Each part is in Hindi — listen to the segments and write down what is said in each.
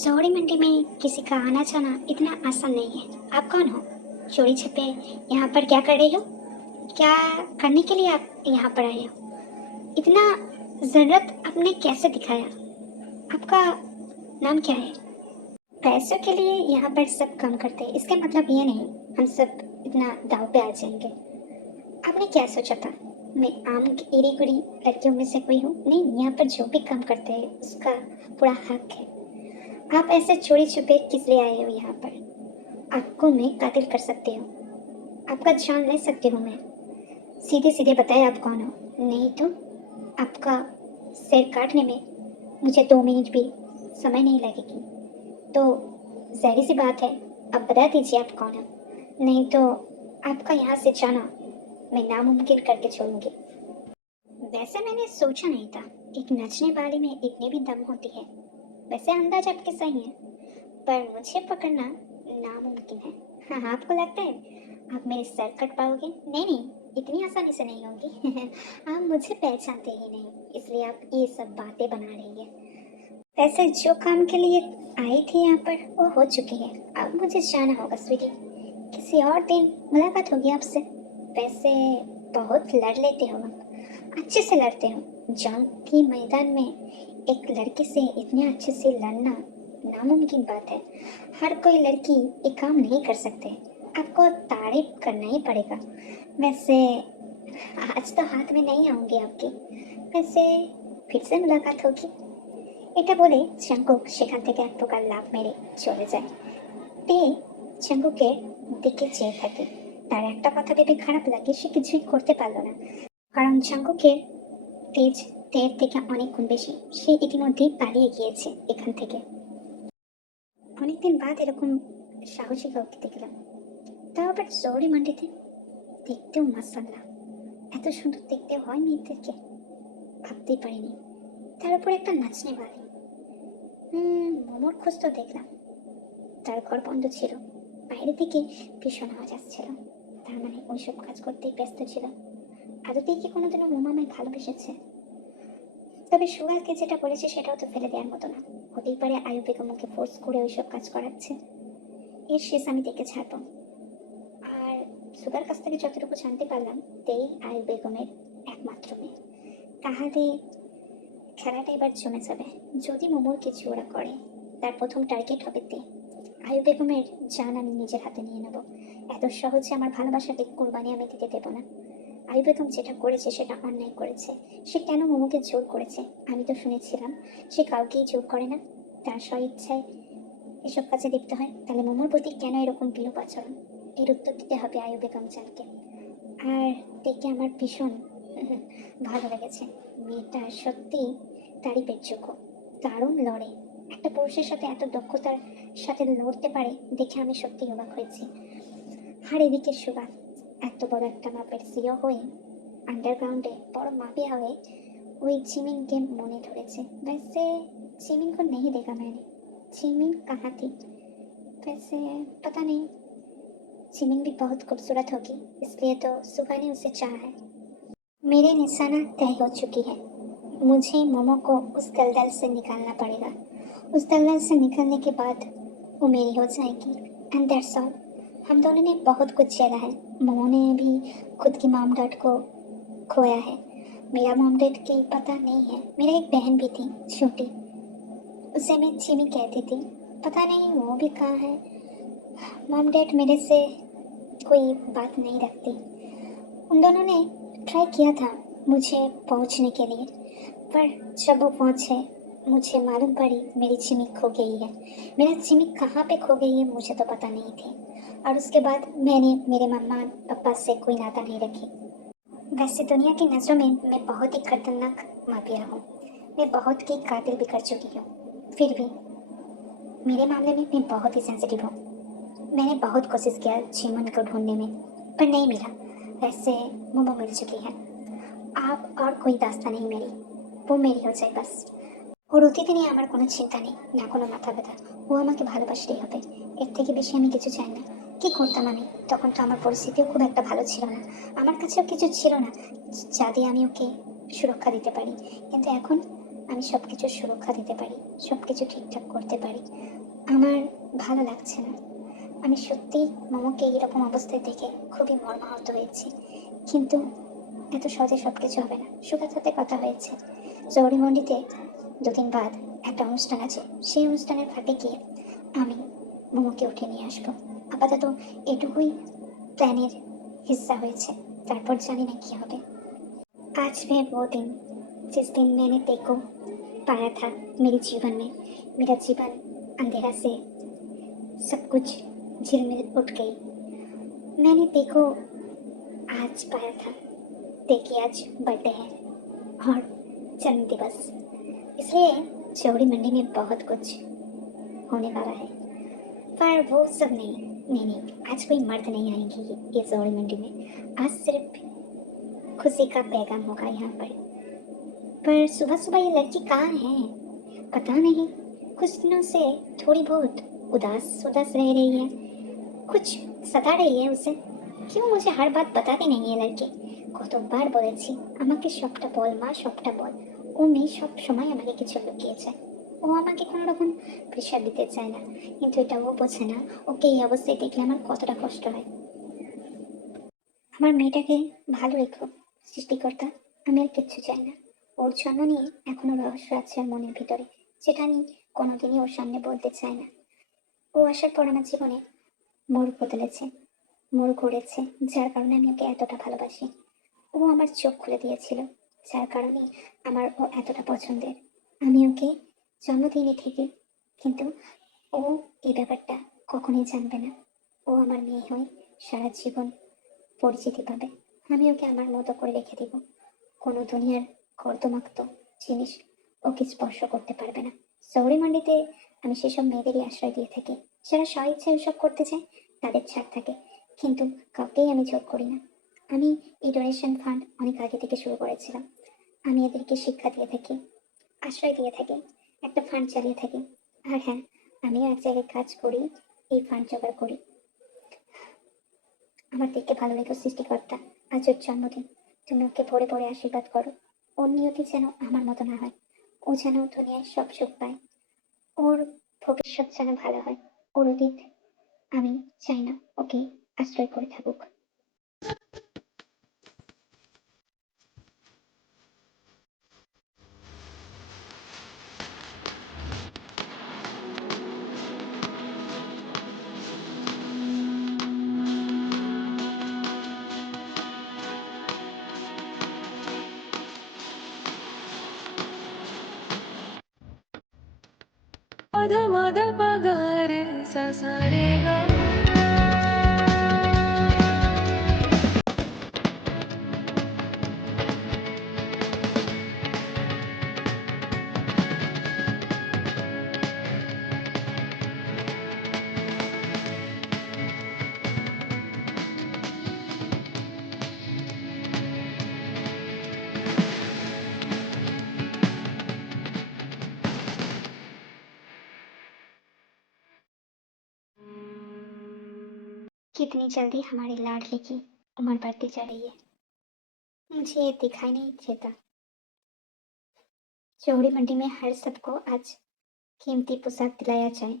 सोहरी मंडी में किसी का आना जाना इतना आसान नहीं है। आप कौन हो? चोरी छिपे यहाँ पर क्या कर रही हो? क्या करने के लिए आप यहाँ पर आए हो? इतना जरूरत आपने कैसे दिखाया? आपका नाम क्या है? पैसों के लिए यहाँ पर सब काम करते हैं, इसका मतलब ये नहीं हम सब इतना दाव पे आ जाएंगे। आपने क्या सोचा था मैं आम की इरी गुड़ी लड़कियों में से कोई हूँ? नहीं, यहाँ पर जो भी काम करते हैं उसका पूरा हक है। आप ऐसे चोरी छुपे किस लिए आए हो यहाँ पर? आपको मैं कातिल कर सकती हूँ, आपका जान ले सकती हूँ मैं। सीधे सीधे बताए आप कौन हो, नहीं तो आपका सिर काटने में मुझे 2 मिनट भी समय नहीं लगेगी। तो जहरी सी बात है, अब बता दीजिए आप कौन हो, नहीं तो आपका यहाँ से जाना मैं नामुमकिन करके छोड़ूंगी। वैसे मैंने सोचा नहीं था एक नचने वाले में इतनी भी दम होती है। वैसे अंदाज आपके सही है, पर मुझे पकड़ना नामुमकिन है। हाँ, आपको लगता है आप मेरे सर कट पाओगे? नहीं नहीं, इतनी आसानी से नहीं होगी। आप मुझे पहचानते ही नहीं, इसलिए आप ये सब बातें बना रही है। वैसे जो काम के लिए आई थी यहाँ पर वो हो चुकी है, अब मुझे जाना होगा स्वीटी। किसी और दिन मुलाकात होगी आपसे। वैसे बहुत लड़ लेते हो आप, अच्छे से लड़ते हो। जंग की मैदान में एक लड़के से इतने अच्छे से लड़ना नामुमकिन बात है। हर कोई लड़की ये काम नहीं कर सकते, आपको तारीफ करना ही पड़ेगा। वैसे आज तो हाथ में नहीं आऊंगी आपके। वैसे फिर से मुलाकात होगी। এটা বলে চাঙ্কুক সেখান থেকে এক প্রকার লাফ মেরে চলে যায়। তে চাঙ্কুকের দিকে চেয়ে থাকে। তার একটা কথা ভেবে খারাপ লাগে, সে কিছুই করতে পারলো না, কারণ চাঙ্কুকের তেজ তের থেকে অনেক গুণ বেশি। সে ইতিমধ্যেই পালিয়ে গিয়েছে এখান থেকে। অনেকদিন বাদ এরকম সাহসী কাউকে দেখলাম, তাও আবার জহরি মান্ডিতে। দেখতেও মাসাল্লাহ, এত সুন্দর দেখতে হয় মেয়েদেরকে, ভাবতেই পারিনি। তার উপর একটা নাচনে বালি। মোমোর খোঁজ তো দেখলাম, তার ঘর বন্ধ ছিল, বাইরে থেকে ভীষণ আওয়াজ আসছিল। তার মানে ওইসব কাজ করতেই ব্যস্ত ছিল। আদতেই কি কোনোদিনও মোমো আমায় ভালোবেসেছে? তবে সুগারকে যেটা বলেছে সেটাও তো ফেলে দেওয়ার মতো না। হতেই পারে আয়ু বেগম ওকে ফোর্স করে ওইসব কাজ করাচ্ছে। এর শেষ আমি দেখে ছাড়বো। আর সুগার কাছ থেকে যতটুকু জানতে পারলাম, তেই আয়ু বেগমের একমাত্র মেয়ে। তাহলে খেলাটা এবার জমে যাবে। যদি মোমোর কিছু ওরা করে, তার প্রথম টার্গেট হবে তে। আয়ু বেগমের জান আমি নিজের হাতে নিয়ে নেব। এত সহজে আমার ভালোবাসাকে কুরবানি আমি দিতে দেবো না। আয়ু বেগম যেটা করেছে সেটা অন্যায় করেছে। সে কেন মোমোকে জোর করেছে? আমি তো শুনেছিলাম সে কাউকেই জোর করে না, তার স্ব ইচ্ছায় এসব কাজে লিপ্ত হয়। তাহলে মোমোর প্রতি কেন এরকম বিরূপ আচরণ? এর উত্তর দিতে হবে আয়ু বেগম জানকে। আর দেখে আমার ভীষণ ভালো লেগেছে। মেয়েটা সত্যি তারিফের যোগ্য, দারুণ লড়ে। একটা পুরুষের সাথে এত দক্ষতার সাথে লড়তে পারে দেখে আমি সত্যি অবাক হয়েছি। আর এদিকে সুগা এত বড় একটা মাপের সিও হয়ে, अंडरग्राउंडे बड़ माफिया हुए वही चिमिन के मने धरेছে। वैसे चिमिन को नहीं देखा मैंने, चिमिन कहाँ थी? वैसे पता नहीं। चिमिन भी बहुत खूबसूरत होगी, इसलिए तो सुबह ने उसे चाहा है। मेरी निशाना तय हो चुकी है, मुझे मोमो को उस दलदल से निकालना पड़ेगा। उस दलदल से निकलने के बाद वो मेरी हो जाएगी, एंड दैट्स ऑल। हम दोनों ने बहुत कुछ झेला है। मोमो ने भी खुद की मॉम डैड को खोया है। मेरा मॉम डैड की पता नहीं है। मेरा एक बहन भी थी छोटी, उसे मैं चिमी कहती थी, पता नहीं वो भी कहाँ है। मॉम डैड मेरे से कोई बात नहीं रखती। उन दोनों ने ट्राई किया था मुझे पहुंचने के लिए, पर जब वो पहुंचे मुझे मालूम पड़ी मेरी चिमी खो गई है। मेरा चिमी कहाँ पे खो गई है मुझे तो पता नहीं थी। और उसके बाद मैंने मेरे मम्मा पापा से कोई नाता नहीं रखी। वैसे दुनिया की नज़रों में मैं बहुत ही खतरनाक माफिया हूँ, मैं बहुत की कातिल भी कर चुकी हूँ। फिर भी मेरे मामले में मैं बहुत ही सेंसिटिव हूँ। मैंने बहुत कोशिश किया चिमन को ढूंढने में, पर नहीं मिला। वैसे मोमो मिल चुकी है। आप और कोई दास्तां नहीं मेरी, वो मेरी हो जाए बस। ওর অতীতে নিয়ে আমার কোনো চিন্তা নেই, না কোনো মাথা ব্যথা। ও আমাকে ভালোবাসলেই হবে, এর থেকে বেশি আমি কিছু চাই না। কি করতাম আমি? তখন তো আমার পরিস্থিতিও খুব একটা ভালো ছিল না, আমার কাছেও কিছু ছিল না যা দিয়ে আমি ওকে সুরক্ষা দিতে পারি। কিন্তু এখন আমি সব কিছু সুরক্ষা দিতে পারি, সব কিছু ঠিকঠাক করতে পারি। আমার ভালো লাগছে না। আমি সত্যিই মোমোকে এইরকম অবস্থায় দেখে খুবই মর্মাহত হয়েছি। কিন্তু এত সহজে সব কিছু হবে না। সুগার সাথে কথা হয়েছে, জৌড়িমন্ডিতে 2 দিন বাদ একটা অনুষ্ঠান আছে, সেই অনুষ্ঠানের ফাঁকে গিয়ে আমি মোমোকে উঠে নিয়ে আসবো। আপাতত এটুকুই প্ল্যানের हिस्सा হয়েছে, তারপর জানি না কি হবে। आज मैं वो दिन, जिस दिन मैंने तेको पाया था मेरे जीवन में, मेरा जीवन अंधेरा से सब कुछ झिलमिल उठ गई। मैंने तेको आज पाया था। तेकी आज बर्थडे है और जन्म दिवस, इसलिए चौड़ी मंडी में बहुत कुछ होने वाला है। पर वो सब नहीं, नहीं नहीं, आज कोई मर्द नहीं आएंगे ये चौड़ी मंडी में। आज सिर्फ खुशी का पैगाम होगा यहाँ पर सुबह सुबह ये लड़की कहाँ है पता नहीं। कुछ दिनों से थोड़ी बहुत उदास उदास रह रही है, कुछ सता रही है उसे। क्यों मुझे हर बात बताती नहीं है लड़की। কতবার বলেছি আমাকে সবটা বল মা, সবটা বল। ও মেয়ে সব সময় আমাকে কিছু লুকিয়ে যায়। ও আমাকে কোনো রকম প্রেশার দিতে চায় না, কিন্তু এটা ও বোঝে না ওকে এই অবস্থায় দেখলে আমার কতটা কষ্ট হয়। আমার মেয়েটাকে ভালো রেখো সৃষ্টিকর্তা, আমি আর কিচ্ছু চাই না। ওর জন্ম নিয়ে এখনো রহস্য আছে ওর মনের ভিতরে, যেটা আমি কোনোদিনই ওর সামনে বলতে চাই না। ও আসার পর আমার জীবনে মোড় বদলেছে, মোড় ঘুরেছে, যার কারণে আমি ওকে এতটা ভালোবাসি। ও আমার চোখ খুলে দিয়েছিল, যার কারণে আমার ও এতটা পছন্দের। আমি ওকে জন্মদিনে থেকে, কিন্তু ও এই ব্যাপারটা কখনোই জানবে না। ও আমার মেয়ে হয়ে সারা জীবন পরিচিতি পাবে। আমি ওকে আমার মতো করে রেখে দিব। কোনো দুনিয়ার কর্দমাক্ত জিনিস ওকে স্পর্শ করতে পারবে না। সৌরি মান্ডিতে আমি সেসব মেয়েদেরই আশ্রয় দিয়ে থাকি, যারা স্বইচ্ছায় এসব করতে চায় তাদের ছাড় থাকে, কিন্তু কাউকেই আমি জোর করি না। আমি এই ডোনেশন ফান্ড অনেক আগে থেকে শুরু করেছিলাম। আমি এদেরকে শিক্ষা দিয়ে থাকি, আশ্রয় দিয়ে থাকি, একটা ফান্ড চালিয়ে থাকি। আর হ্যাঁ, আমিও এক জায়গায় কাজ করি, এই ফান্ড জোগাড় করি। আমার দেখতে ভালো লেগো সৃষ্টিকর্তা, আজ ওর জন্মদিন, তুমি ওকে ভরে ভরে আশীর্বাদ করো। ওর নিয়তি যেন আমার মতো না হয়, ও যেন দুনিয়ায় সব সুখ পায়, ওর ভবিষ্যৎ যেন ভালো হয়। ওর অতীত আমি চাই না ওকে আশ্রয় করে থাকুক। मध मध पगारे ससरेगा कितनी जल्दी हमारी लाडली की उम्र बढ़ती जा रही है, मुझे ये दिखाई नहीं देता। चौड़ी मंडी में हर सबको आज कीमती पोशाक दिलाया जाए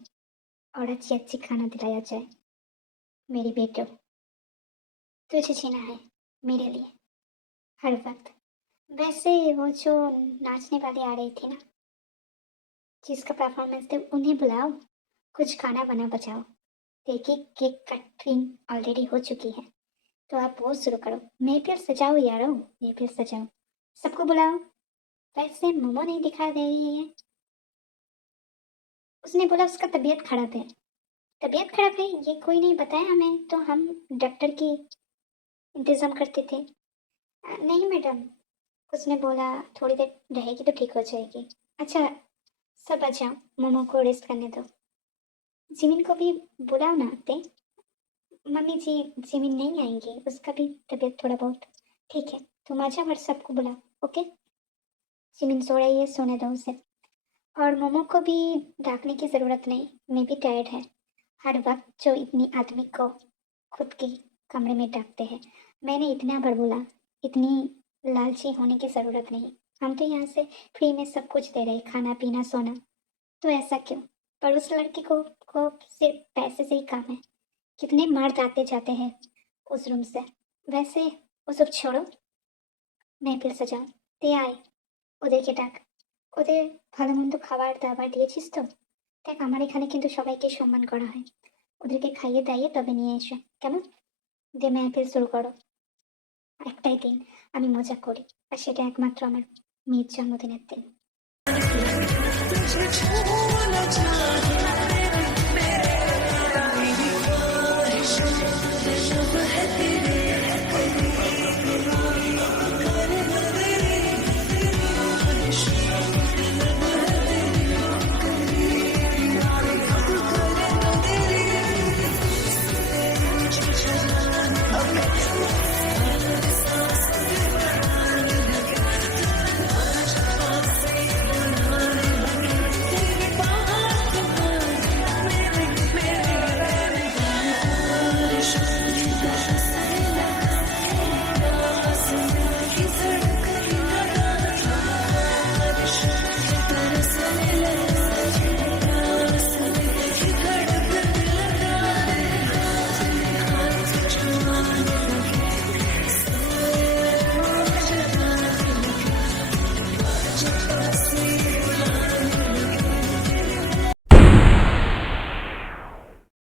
और अच्छी अच्छी खाना दिलाया जाए। मेरी बेटो, तुझे जीना है मेरे लिए हर वक्त। वैसे वो जो नाचने वाली आ रही थी ना, जिसका परफॉर्मेंस थे, उन्हें बुलाओ, कुछ गाना बना बजाओ। देखिए केक कटिंग ऑलरेडी हो चुकी है, तो आप वो शुरू करो। महफिल सजाओ यारो, महफिल सजाओ, सबको बुलाओ। वैसे मोमो नहीं दिखा दे रही है, उसने बोला उसका तबीयत खराब है। तबीयत खराब है ये कोई नहीं बताया हमें, तो हम डॉक्टर की इंतज़ाम करते थे। नहीं मैडम, उसने बोला थोड़ी देर रहेगी तो ठीक हो जाएगी। अच्छा, सब आ जाओ, मोमो को रेस्ट करने दो। जिमिन को भी बुलाओ ना आते। मम्मी जी, जिमिन नहीं आएंगी, उसका भी तबीयत थोड़ा बहुत ठीक है। तुम आ जाओ और सबको बुलाओ, ओके। जिमिन सो रही है, सोने दो उसे। और मोमो को भी डांटने की ज़रूरत नहीं, मैं भी टायर्ड है। हर वक्त जो इतनी आदमी को खुद के कमरे में डांटते हैं, मैंने इतना बार बोला, इतनी लालची होने की ज़रूरत नहीं। हम तो यहाँ से फ्री में सब कुछ दे रहे हैं, खाना पीना सोना, तो ऐसा क्यों? पर उस लड़की को सिर्फ पैसे से ही काम है। कितने मर्द आते जाते हैं उस रूम से। वैसे वो सब छोड़ो, महफिल सजाओ। তে আয়, ওদেরকে ডাক। ওদের ভালো মন্দ খাবার দাবার দিয়েছিস তো? দেখ আমার এখানে কিন্তু সবাইকে সম্মান করা হয়। ওদেরকে খাইয়ে দাইয়ে তবে নিয়ে এসো, কেমন? দিয়ে মেহফিল শুরু করো। একটাই দিন আমি মজা করি, আর সেটা একমাত্র আমার মেয়ের জন্মদিনের দিন। প্লিজ। तुझे छूना चाहे मेरी ख्वाहिश जब है तेरे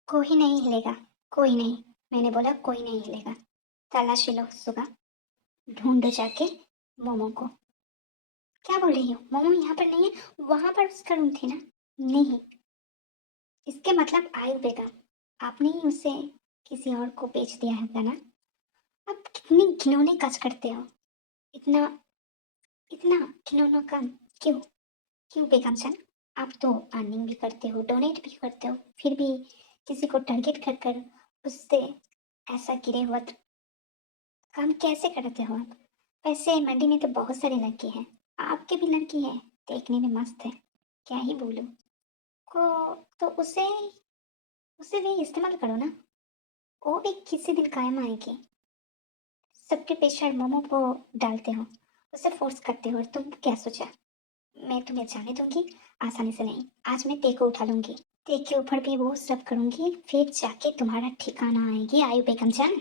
कोई नहीं हिलेगा, कोई नहीं। मैंने बोला कोई नहीं हिलेगा। तलाशी लो सुगा, ढूंढो जाके मोमो को। क्या बोल रही हो? मोमो यहाँ पर नहीं है, वहां पर उसका रूम थी ना। नहीं, इसके मतलब आयु बेगम, आपने ही उसे किसी और को बेच दिया होगा ना। आप कितनी घिनौने काज करते हो। इतना इतना घिनौना काम क्यों? क्यों बेगम जान? आप तो अर्निंग भी करते हो, डोनेट भी करते हो, फिर भी किसी को टारगेट कर कर उससे ऐसा गिरे हुआ काम कैसे करते हो आप? वैसे मंडी में तो बहुत सारी लड़की हैं, आपकी भी लड़की है, देखने में मस्त है, क्या ही बोलूं। को तो उसे उसे भी इस्तेमाल करो ना, वो भी किसी दिन कायम आएगी। सबके प्रेशर मोमो को डालते हो, उसे फोर्स करते हो, और तुम क्या सोचा मैं तुम्हें जाने दूंगी? आसानी से नहीं। आज मैं ते को उठा लूंगी, ते के ऊपर भी वो सब करूंगी, फिर जाके तुम्हारा ठिकाना आएगी आयु बेगम जान।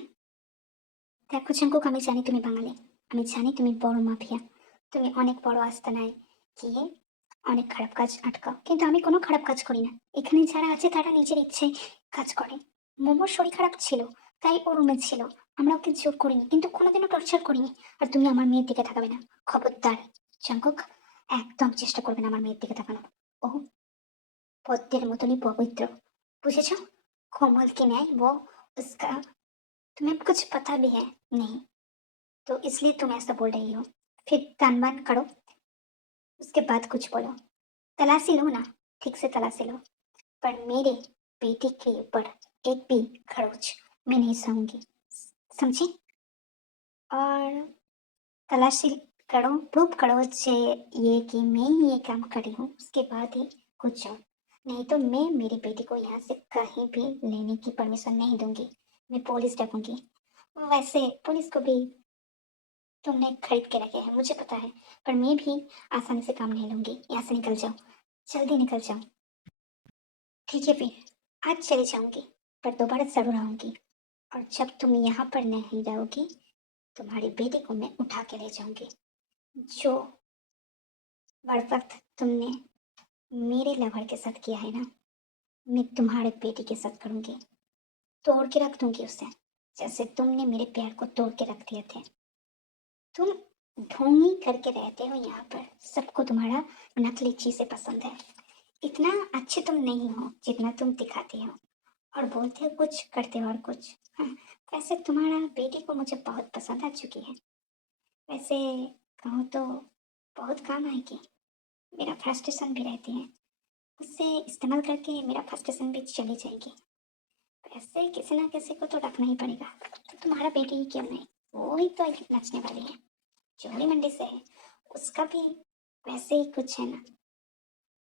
দেখো চাঙ্কুক, আমি জানি তুমি বাঙালি, আমি জানি তুমি বড় মাফিয়া, তুমি অনেক বড় আস্তানায় গিয়ে অনেক খারাপ কাজ আটকাও, কিন্তু আমি কোনো খারাপ কাজ করি না। এখানে যারা আছে তারা নিজের ইচ্ছে কাজ করে। মোমোর শরীর খারাপ ছিল, তাই ও রুমে ছিল। আমরা ওকে জোর করিনি, কিন্তু কোনোদিনও টর্চার করিনি। আর তুমি আমার মেয়ের দিকে তাকাবে না, খবরদার। চাঙ্কুক, একদম চেষ্টা করবে না আমার মেয়ের দিকে তাকানো। ও পদ্মের মতনই পবিত্র, বুঝেছ? कोमल की न्याय वो उसका तुम्हें कुछ पता भी है नहीं, तो इसलिए तुम ऐसा बोल रही हो। फिर कान बंद करो, उसके बाद कुछ बोलो। तलाशी लो ना, ठीक से तलाशी लो, पर मेरे बेटे के ऊपर एक भी खरोच मैं नहीं सहूंगी, समझी? और तलाशी करो, प्रूव करो जे ये कि मैं ही ये काम करी हूँ, उसके बाद ही कुछ जाओ। नहीं तो मैं मेरी बेटी को यहाँ से कहीं भी लेने की परमिशन नहीं दूंगी। मैं पुलिस डाकूंगी। वैसे पुलिस को भी तुमने खरीद के रखे हैं, मुझे पता है, पर मैं भी आसानी से काम नहीं लूंगी। यहाँ से निकल जाओ, जल्दी निकल जाओ। ठीक है फिर, आज चली जाऊंगी, पर दोबारा जरूर आऊंगी। और जब तुम यहाँ पर नहीं रहोगी, तुम्हारी बेटी को मैं उठा के ले जाऊंगी। जो बर्फत तुमने मेरे लवर के साथ किया है ना, मैं तुम्हारे बेटी के साथ करूंगी। तोड़ के रख दूंगी उसे, जैसे तुमने मेरे प्यार को तोड़ के रख दिए थे। तुम ढोंगी करके रहते हो यहाँ पर, सबको तुम्हारा नकली चीजें पसंद है। इतना अच्छे तुम नहीं हो जितना तुम दिखाते हो, और बोलते हो कुछ, करते हो और कुछ। हाँ, वैसे तुम्हारा बेटी को मुझे बहुत पसंद आ चुकी है। वैसे कहो तो बहुत काम आएगी, मेरा फ्रस्ट्रेशन भी रहती है, उससे इस्तेमाल करके मेरा फ्रस्ट्रेशन भी चली जाएगी। वैसे किसी ना किसी को तो रखना ही पड़ेगा, तो तुम्हारा बेटी ही क्यों नहीं, वो ही तो एक नचने वाली है, चोरी मंडी से है, उसका भी वैसे ही कुछ है ना।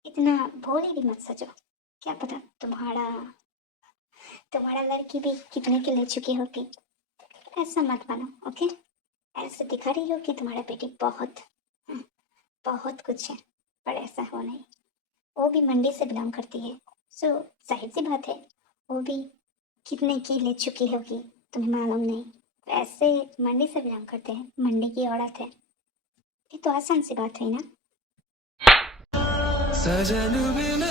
इतना भोली भी मत सजो, क्या पता तुम्हारा तुम्हारा लड़की भी कितने की ले चुकी होगी। ऐसा मत बनो, ओके? ऐसे दिखा रही हो कि तुम्हारा बेटी बहुत बहुत कुछ है, पर ऐसा हो नहीं। वो भी मंडी से बिलोंग करती है, सो जाहिर सी बात है वो भी कितने की ले चुकी होगी तुम्हें मालूम नहीं। वैसे मंडी से बिलोंग करते हैं, मंडी की औरत है, ये तो आसान सी बात हुई ना। सजन बिन